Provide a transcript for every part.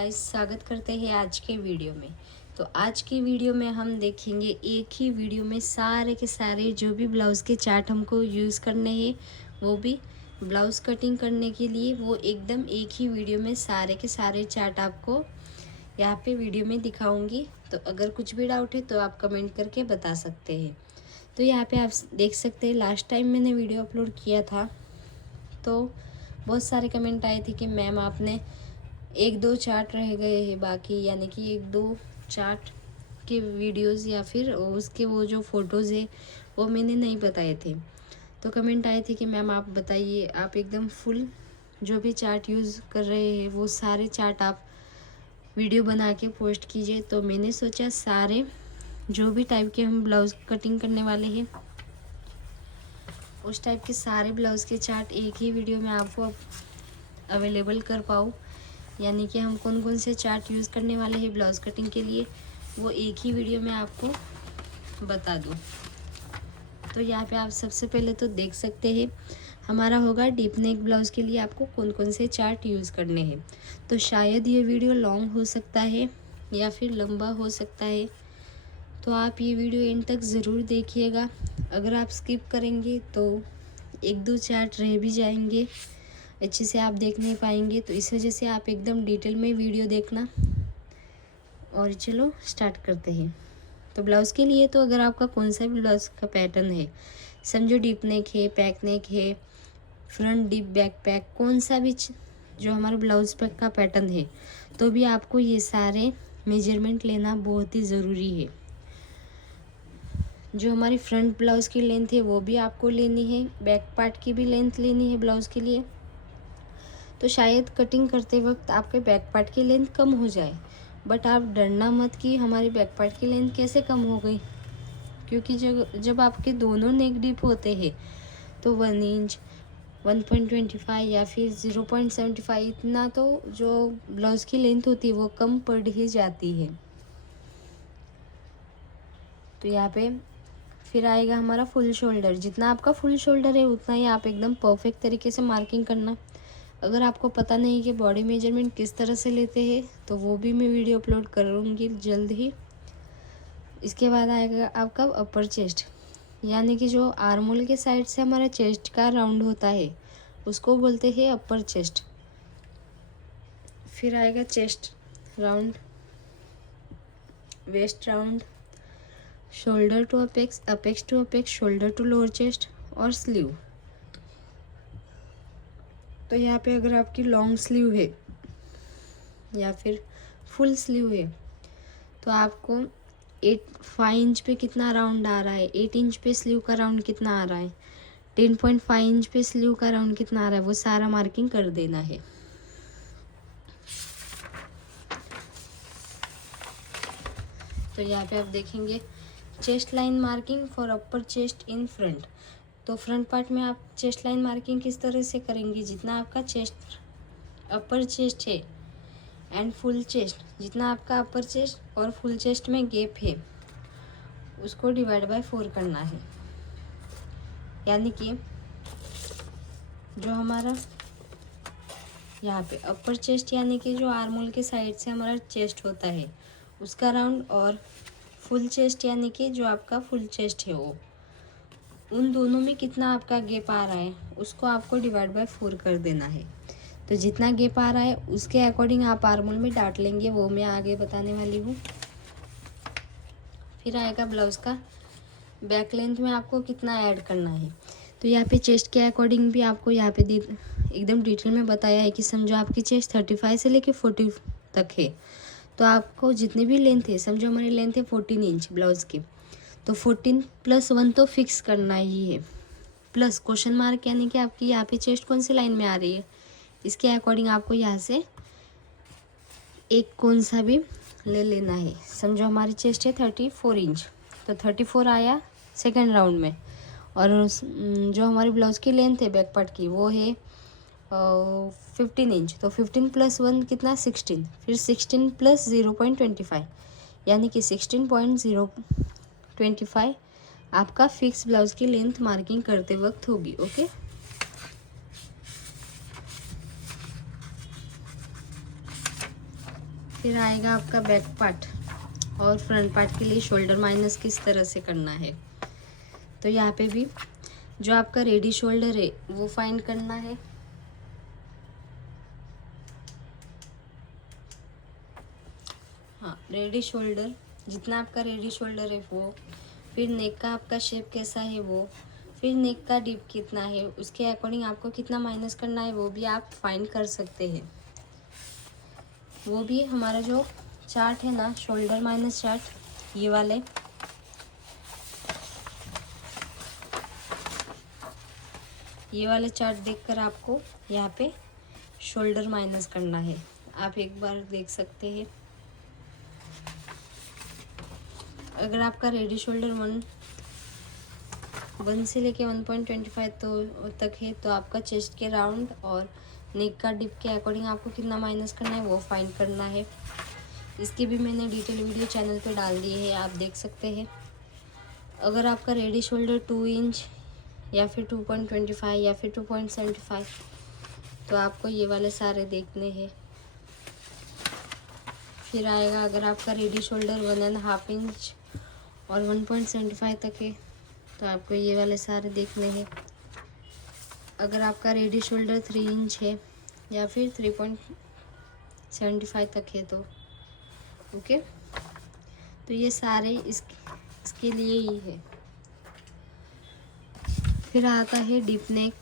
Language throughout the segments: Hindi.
गाइस, स्वागत करते हैं आज के वीडियो में। तो आज की वीडियो में हम देखेंगे एक ही वीडियो में सारे के सारे जो भी ब्लाउज़ के चार्ट हमको यूज़ करने हैं, वो भी ब्लाउज़ कटिंग करने के लिए वो एकदम एक ही वीडियो में सारे के सारे चार्ट आपको यहाँ पे वीडियो में दिखाऊंगी। तो अगर कुछ भी डाउट है तो आप कमेंट करके बता सकते हैं। तो यहाँ पे आप देख सकते हैं, लास्ट टाइम मैंने वीडियो अपलोड किया था तो बहुत सारे कमेंट आए थे कि मैम आपने एक दो चार्ट रह गए हैं बाकी, यानी कि एक दो चार्ट के वीडियोस या फिर उसके वो जो फ़ोटोज़ है वो मैंने नहीं बताए थे। तो कमेंट आए थे कि मैम आप बताइए, आप एकदम फुल जो भी चार्ट यूज़ कर रहे हैं वो सारे चार्ट आप वीडियो बना के पोस्ट कीजिए। तो मैंने सोचा सारे जो भी टाइप के हम ब्लाउज़ कटिंग करने वाले हैं उस टाइप के सारे ब्लाउज़ के चार्ट एक ही वीडियो में आपको अवेलेबल कर पाऊँ, यानी कि हम कौन कौन से चार्ट यूज़ करने वाले हैं ब्लाउज़ कटिंग के लिए वो एक ही वीडियो में आपको बता दूँ। तो यहाँ पे आप सबसे पहले तो देख सकते हैं हमारा होगा डीप नेक ब्लाउज़ के लिए आपको कौन कौन से चार्ट यूज़ करने हैं। तो शायद ये वीडियो लॉन्ग हो सकता है या फिर लंबा हो सकता है, तो आप ये वीडियो एंड तक ज़रूर देखिएगा। अगर आप स्किप करेंगे तो एक दो चार्ट रह भी जाएंगे, अच्छे से आप देख नहीं पाएंगे। तो इस वजह से आप एकदम डिटेल में वीडियो देखना। और चलो स्टार्ट करते हैं। तो ब्लाउज़ के लिए तो अगर आपका कौन सा भी ब्लाउज़ का पैटर्न है, समझो डीप नेक है, पैक नेक है, फ्रंट डीप बैक पैक, कौन सा भी जो हमारा ब्लाउज़ पैक का पैटर्न है, तो भी आपको ये सारे मेजरमेंट लेना बहुत ही ज़रूरी है। जो हमारी फ्रंट ब्लाउज़ की लेंथ है वो भी आपको लेनी है, बैक पार्ट की भी लेंथ लेनी है ब्लाउज़ के लिए। तो शायद कटिंग करते वक्त आपके बैक पार्ट की लेंथ कम हो जाए, बट आप डरना मत कि हमारी बैक पार्ट की लेंथ कैसे कम हो गई, क्योंकि जब आपके दोनों नेक डीप होते हैं तो 1 इंच 1.25 या फिर 0.75 इतना तो जो ब्लाउज़ की लेंथ होती है वो कम पड़ ही जाती है। तो यहाँ पे फिर आएगा हमारा फुल शोल्डर। जितना आपका फुल शोल्डर है उतना ही आप एकदम परफेक्ट तरीके से मार्किंग करना। अगर आपको पता नहीं कि बॉडी मेजरमेंट किस तरह से लेते हैं तो वो भी मैं वीडियो अपलोड करूँगी जल्द ही। इसके बाद आएगा आपका अपर चेस्ट, यानी कि जो आर्मोल के साइड से हमारा चेस्ट का राउंड होता है उसको बोलते हैं अपर चेस्ट। फिर आएगा chest round, waist round, shoulder to apex, apex to apex, shoulder to lower chest और स्लीव। तो यहाँ पे अगर आपकी लॉन्ग स्लीव है या फिर फुल स्लीव है तो आपको 5 इंच पे कितना राउंड आ रहा है, 8 इंच पे स्लीव का राउंड कितना आ रहा है, 10.5 इंच पे स्लीव का राउंड कितना आ रहा है, वो सारा मार्किंग कर देना है। तो यहाँ पे आप देखेंगे chest line marking for upper chest in front. तो फ्रंट पार्ट में आप चेस्ट लाइन मार्किंग किस तरह से करेंगे, जितना आपका चेस्ट अपर चेस्ट है एंड फुल चेस्ट, जितना आपका अपर चेस्ट और फुल चेस्ट में गैप है उसको डिवाइड बाय 4 करना है। यानी कि जो हमारा यहाँ पे अपर चेस्ट यानी कि जो आर्मोल के साइड से हमारा चेस्ट होता है उसका राउंड, और फुल चेस्ट यानी कि जो आपका फुल चेस्ट है वो, उन दोनों में कितना आपका गैप आ रहा है उसको आपको डिवाइड बाय 4 कर देना है। तो जितना गैप आ रहा है उसके अकॉर्डिंग आप आर्मोल में डाट लेंगे, वो मैं आगे बताने वाली हूँ। फिर आएगा ब्लाउज़ का बैक लेंथ में आपको कितना ऐड करना है। तो यहाँ पे चेस्ट के अकॉर्डिंग भी आपको यहाँ पे एकदम डिटेल में बताया है कि समझो आपकी चेस्ट 35 से लेके 40 तक है, तो आपको जितनी भी लेंथ है, समझो हमारी लेंथ है 14 इंच ब्लाउज़ की, तो 14 + 1 तो फिक्स करना ही है, प्लस क्वेश्चन मार्क, यानी कि आपकी यहाँ पे चेस्ट कौन सी लाइन में आ रही है इसके अकॉर्डिंग आपको यहाँ से एक कौन सा भी ले लेना है। समझो हमारी चेस्ट है 34 इंच, तो 34 आया सेकेंड राउंड में, और जो हमारी ब्लाउज़ की लेंथ है बैक पार्ट की वो है 15 इंच, तो 15 + 1 कितना 16, फिर 16 + 0.25 यानी कि 16.025 आपका फिक्स ब्लाउज़ की लेंथ मार्किंग करते वक्त होगी। ओके, फिर आएगा आपका बैक पार्ट और फ्रंट पार्ट के लिए शोल्डर माइनस किस तरह से करना है। तो यहाँ पे भी जो आपका रेडी शोल्डर है वो फाइंड करना है। हाँ, रेडी शोल्डर, जितना आपका रेडी शोल्डर है वो, फिर नेक का आपका शेप कैसा है वो, फिर नेक का डिप कितना है, उसके अकॉर्डिंग आपको कितना माइनस करना है वो भी आप फाइंड कर सकते हैं। वो भी हमारा जो चार्ट है ना, शोल्डर माइनस चार्ट, ये वाले चार्ट देखकर आपको यहाँ पे शोल्डर माइनस करना है। आप एक बार देख सकते हैं। अगर आपका रेडी शोल्डर 1 से लेके 1.25 तक है तो आपका चेस्ट के राउंड और नेक का डिप के अकॉर्डिंग आपको कितना माइनस करना है वो फाइंड करना है। इसकी भी मैंने डिटेल वीडियो चैनल पे डाल दी है, आप देख सकते हैं। अगर आपका रेडी शोल्डर 2 इंच या फिर 2.25 या फिर 2.75 तो आपको ये वाले सारे देखने हैं। फिर आएगा अगर आपका रेडी शोल्डर 1.5 इंच और 1.75 तक है तो आपको ये वाले सारे देखने हैं। अगर आपका रेडी शोल्डर 3 इंच है या फिर 3.75 तक है तो ओके। तो ये सारे इसके लिए ही है। फिर आता है डीप नेक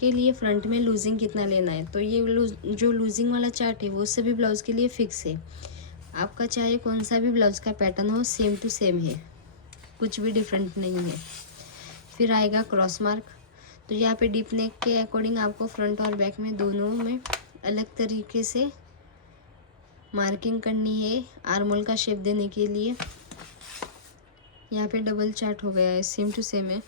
के लिए फ्रंट में लूजिंग कितना लेना है। तो ये जो लूजिंग वाला चार्ट है वो सभी ब्लाउज़ के लिए फिक्स है। आपका चाहे कौन सा भी ब्लाउज़ का पैटर्न हो, सेम टू सेम है, कुछ भी डिफरेंट नहीं है। फिर आएगा क्रॉस मार्क। तो यहाँ पे डीप नेक के अकॉर्डिंग आपको फ्रंट और बैक में दोनों में अलग तरीके से मार्किंग करनी है आर्मोल का शेप देने के लिए। यहाँ पे डबल चार्ट हो गया है, सेम टू सेम है।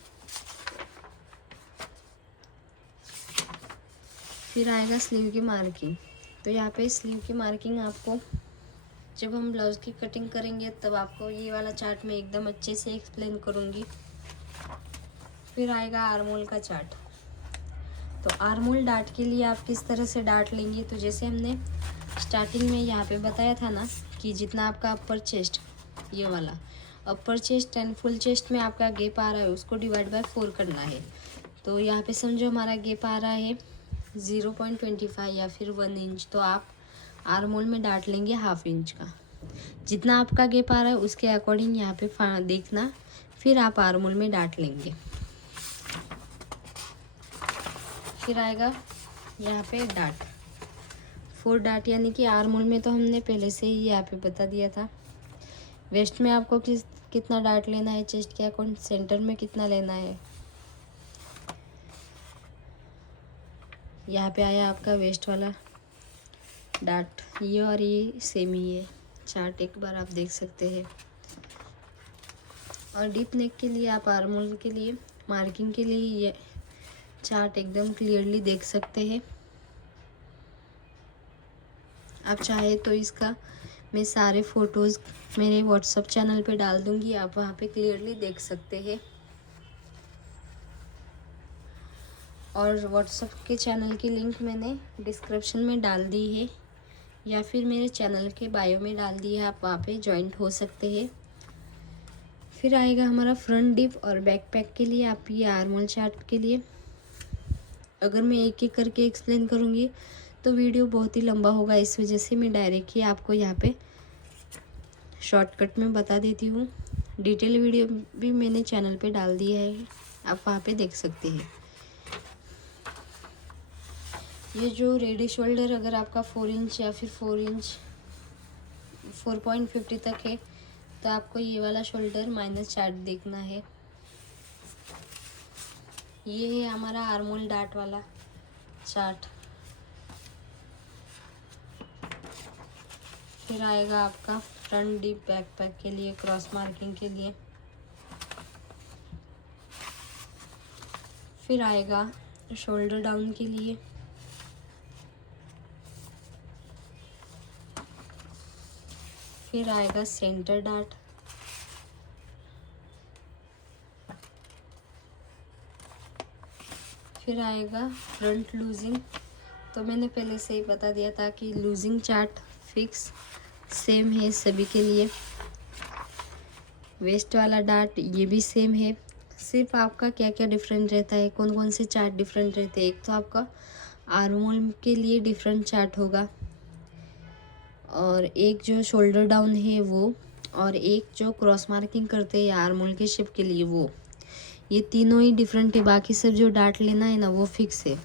फिर आएगा स्लीव की मार्किंग। तो यहाँ पे स्लीव की मार्किंग आपको जब हम ब्लाउज़ की कटिंग करेंगे तब आपको ये वाला चार्ट मैं एकदम अच्छे से एक्सप्लेन करूँगी। फिर आएगा आर्मोल का चार्ट। तो आर्मोल डार्ट के लिए आप किस तरह से डार्ट लेंगे। तो जैसे हमने स्टार्टिंग में यहाँ पे बताया था ना कि जितना आपका अपर चेस्ट, ये वाला अपर चेस्ट एंड फुल चेस्ट में आपका गैप आ रहा है उसको डिवाइड बाय 4 करना है। तो यहाँ पे समझो हमारा गैप आ रहा है 0.25 या फिर 1 इंच, तो आप आर्मोल में डार्ट लेंगे 1/2 इंच का। जितना आपका गैप आ रहा है उसके अकॉर्डिंग यहाँ पे देखना, फिर आप आर्मोल में डार्ट लेंगे। फिर आएगा यहाँ पे डार्ट, 4 डार्ट, यानी कि आर्मोल में तो हमने पहले से ही यहाँ पे बता दिया था। वेस्ट में आपको कितना डार्ट लेना है, चेस्ट के अकॉर्डिंग सेंटर में कितना लेना है। यहाँ पे आया आपका वेस्ट वाला डार्ट, ये और ये सेम ही है। चार्ट एक बार आप देख सकते हैं। और डीप नेक के लिए आप आर्मोल के लिए मार्किंग के लिए ये चार्ट एकदम क्लियरली देख सकते हैं। आप चाहे तो इसका मैं सारे फ़ोटोज़ मेरे व्हाट्सएप चैनल पे डाल दूँगी, आप वहाँ पे क्लियरली देख सकते हैं। और व्हाट्सएप के चैनल की लिंक मैंने डिस्क्रिप्शन में डाल दी है या फिर मेरे चैनल के बायो में डाल दी है, आप वहाँ पे ज्वाइंट हो सकते हैं। फिर आएगा हमारा फ्रंट डिप और बैक पैक के लिए आप ये आर्मोल चार्ट के लिए अगर मैं एक एक करके एक्सप्लेन करूँगी तो वीडियो बहुत ही लंबा होगा, इस वजह से मैं डायरेक्ट ही आपको यहाँ पे शॉर्टकट में बता देती हूँ। डिटेल वीडियो भी मैंने चैनल पे डाल दिया है, आप वहाँ पे देख सकते हैं। ये जो रेडी शोल्डर अगर आपका 4 इंच या फिर 4 इंच 4.50 तक है तो आपको ये वाला शोल्डर माइनस चार्ट देखना है। ये है हमारा आर्मोल डार्ट वाला चार्ट। फिर आएगा आपका फ्रंट डीप बैक पैक के लिए क्रॉस मार्किंग के लिए। फिर आएगा शोल्डर डाउन के लिए। फिर आएगा सेंटर डार्ट। फिर आएगा फ्रंट लूजिंग। तो मैंने पहले से ही बता दिया था कि लूजिंग चार्ट फिक्स सेम है सभी के लिए। वेस्ट वाला डार्ट ये भी सेम है। सिर्फ आपका क्या क्या डिफरेंट रहता है, कौन कौन से चार्ट डिफरेंट रहते हैं। एक तो आपका आर्म होल के लिए डिफरेंट चार्ट होगा, और एक जो शोल्डर डाउन है वो, और एक जो क्रॉस मार्किंग करते हैं आर्म होल के शेप के लिए वो। ये तीनों ही डिफरेंट है, बाकी सब जो डार्ट लेना है ना वो फिक्स है।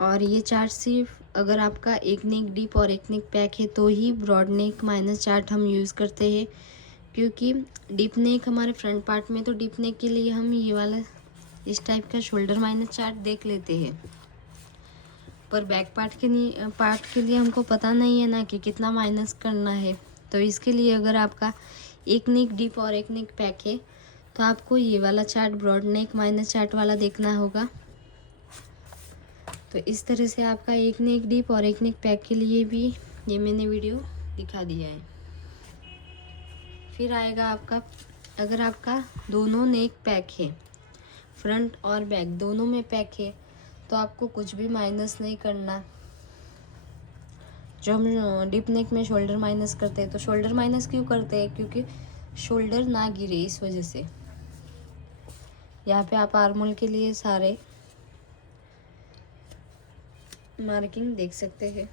और ये चार्ट सिर्फ अगर आपका एक नेक डीप और एक नेक पैक है तो ही ब्रॉड नेक माइनस चार्ट हम यूज़ करते हैं, क्योंकि डीप नेक हमारे फ्रंट पार्ट में, तो डीप नेक के लिए हम ये वाला इस टाइप का शोल्डर माइनस चार्ट देख लेते हैं। पर बैक पार्ट के लिए हमको पता नहीं है ना कि कितना माइनस करना है। तो इसके लिए अगर आपका एक नेक डीप और एक नेक पैक है तो आपको ये वाला चार्ट ब्रॉड नेक माइनस चार्ट वाला देखना होगा। तो इस तरह से आपका एक नेक डीप और एक नेक पैक के लिए भी ये मैंने वीडियो दिखा दिया है। फिर आएगा आपका, अगर आपका दोनों नेक पैक है, फ्रंट और बैक दोनों में पैक है, तो आपको कुछ भी माइनस नहीं करना। जो हम डीप नेक में शोल्डर माइनस करते हैं, तो शोल्डर माइनस क्यों करते हैं, क्योंकि शोल्डर ना गिरे इस वजह से। यहाँ पे आप आर्म होल के लिए सारे मार्किंग देख सकते हैं।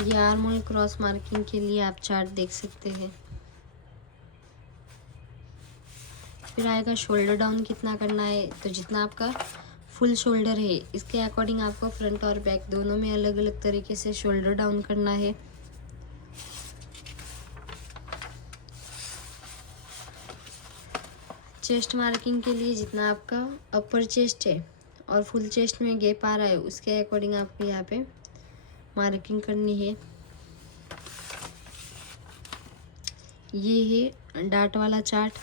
ये आर्म होल क्रॉस मार्किंग के लिए आप चार्ट देख सकते हैं। फिर आएगा शोल्डर डाउन कितना करना है, तो जितना आपका फुल शोल्डर है इसके अकॉर्डिंग आपको फ्रंट और बैक दोनों में अलग अलग तरीके से शोल्डर डाउन करना है। चेस्ट मार्किंग के लिए जितना आपका अपर चेस्ट है और फुल चेस्ट में गैप आ रहा है उसके अकॉर्डिंग आपको यहाँ पे मार्किंग करनी है। ये है डार्ट वाला चार्ट।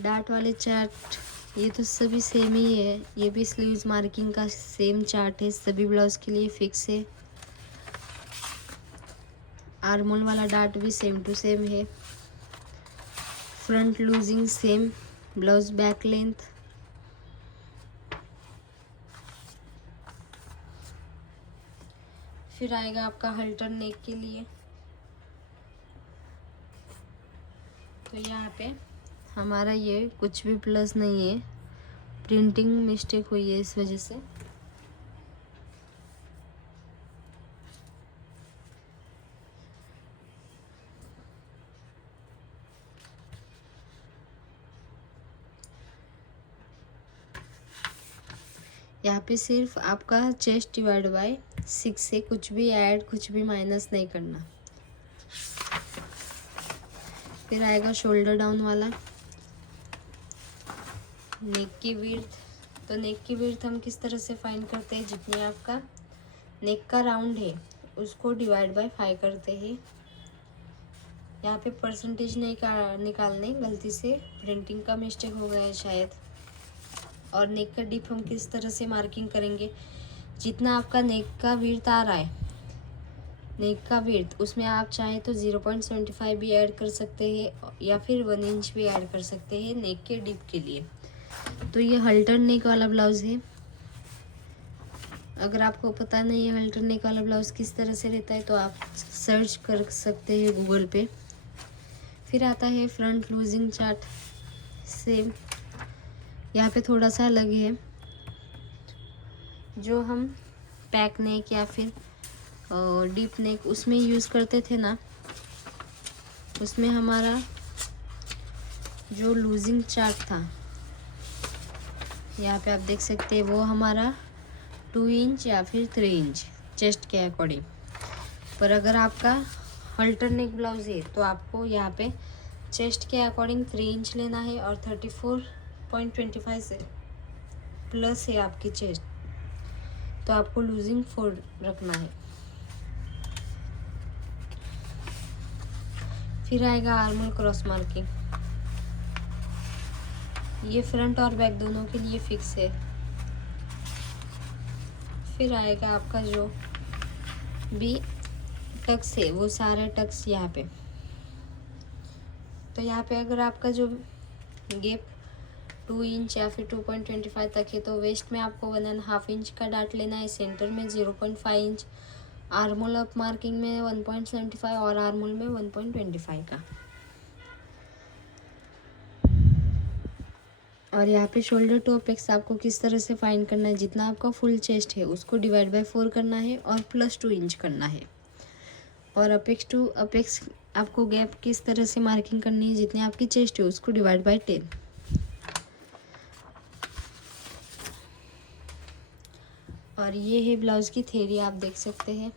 डार्ट वाले चार्ट ये तो सभी सेम ही है, ये भी स्लीव्स मार्किंग का सेम चार्ट है, सभी ब्लाउज के लिए फिक्स है। आर्म होल वाला डार्ट भी सेम टू सेम है। Front losing same, blouse back length. फिर आएगा आपका हल्टर नेक के लिए, तो यहाँ पे हमारा ये कुछ भी प्लस नहीं है, प्रिंटिंग मिस्टेक हुई है इस वजह से। यहाँ पे सिर्फ आपका चेस्ट डिवाइड बाय 6 से, कुछ भी ऐड कुछ भी माइनस नहीं करना। फिर आएगा शोल्डर डाउन वाला। नेक की विड्थ, तो नेक की विड्थ हम किस तरह से फाइंड करते हैं, जितनी आपका नेक का राउंड है उसको डिवाइड बाय 5 करते हैं। यहाँ पे परसेंटेज नहीं निकालने, गलती से प्रिंटिंग का मिस्टेक हो गया है शायद। और नेक का डिप हम किस तरह से मार्किंग करेंगे, जितना आपका नेक का विड्थ आ रहा है, नेक का विड्थ उसमें आप चाहे तो 0.75 भी ऐड कर सकते हैं या फिर 1 इंच भी ऐड कर सकते हैं नेक के डिप के लिए। तो ये हल्टर नेक वाला ब्लाउज है। अगर आपको पता नहीं है हल्टर नेक वाला ब्लाउज किस तरह से रहता है तो आप सर्च कर सकते हैं गूगल पे। फिर आता है फ्रंट लूजिंग चार्ट, सेम यहाँ पे थोड़ा सा अलग है। जो हम पैक नेक या फिर डीप नेक उसमें यूज़ करते थे ना, उसमें हमारा जो लूजिंग चार्ट था यहाँ पे आप देख सकते हैं, वो हमारा 2 इंच या फिर 3 इंच चेस्ट के अकॉर्डिंग। पर अगर आपका हल्टर नेक ब्लाउज है तो आपको यहाँ पे चेस्ट के अकॉर्डिंग 3 इंच लेना है और 34.25 से प्लस है आपकी चेस्ट, तो आपको लूजिंग 4 रखना है। फिर आएगा आर्मोल क्रॉस मार्किंग, ये फ्रंट और बैक दोनों के लिए फिक्स है। फिर आएगा आपका जो भी टक्स है वो सारे टक्स यहाँ पे। तो यहाँ पे अगर आपका जो गैप 2 इंच या फिर 2.25 तक है तो वेस्ट में आपको 1.5 इंच का डाट लेना है, सेंटर में 0.5 इंच, आर्मोल अप मार्किंग में 1.75 और आर्मोल में 1.25 का। और यहाँ पे शोल्डर टू अपेक्स आपको किस तरह से फाइंड करना है, जितना आपका फुल चेस्ट है उसको डिवाइड बाय 4 करना है और प्लस 2 इंच करना है। और अपेक्स टू अपेक्स आपको गैप किस तरह से मार्किंग करनी है, जितनी आपकी चेस्ट है उसको डिवाइड बाय 10। और ये है ब्लाउज की थ्योरी, आप देख सकते हैं।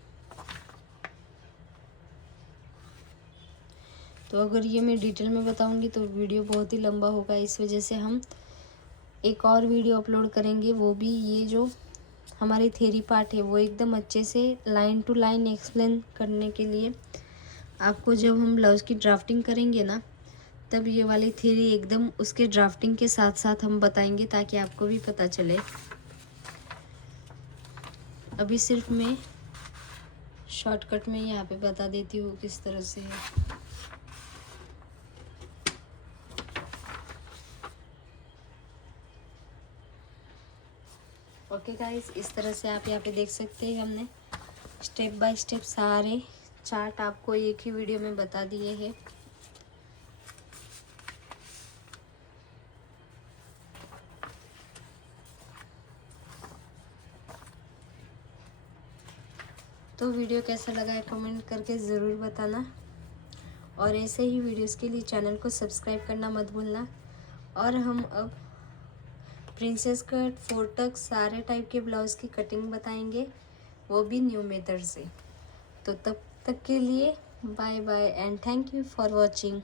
तो अगर ये मैं डिटेल में बताऊंगी तो वीडियो बहुत ही लंबा होगा, इस वजह से हम एक और वीडियो अपलोड करेंगे, वो भी ये जो हमारी थ्योरी पार्ट है वो एकदम अच्छे से लाइन टू लाइन एक्सप्लेन करने के लिए। आपको जब हम ब्लाउज़ की ड्राफ्टिंग करेंगे ना, तब ये वाली थ्योरी एकदम उसके ड्राफ्टिंग के साथ साथ हम बताएंगे, ताकि आपको भी पता चले। अभी सिर्फ मैं शॉर्टकट में यहाँ पे बता देती हूँ किस तरह से है। ओके गाइस, इस तरह से आप यहाँ पे देख सकते हैं, हमने स्टेप बाय स्टेप सारे चार्ट आपको एक ही वीडियो में बता दिए हैं। तो वीडियो कैसा लगा है कमेंट करके ज़रूर बताना, और ऐसे ही वीडियोस के लिए चैनल को सब्सक्राइब करना मत भूलना। और हम अब प्रिंसेस कट, 4 टक सारे टाइप के ब्लाउज़ की कटिंग बताएंगे, वो भी न्यू मेथड से। तो तब तक के लिए bye bye and thank you for watching.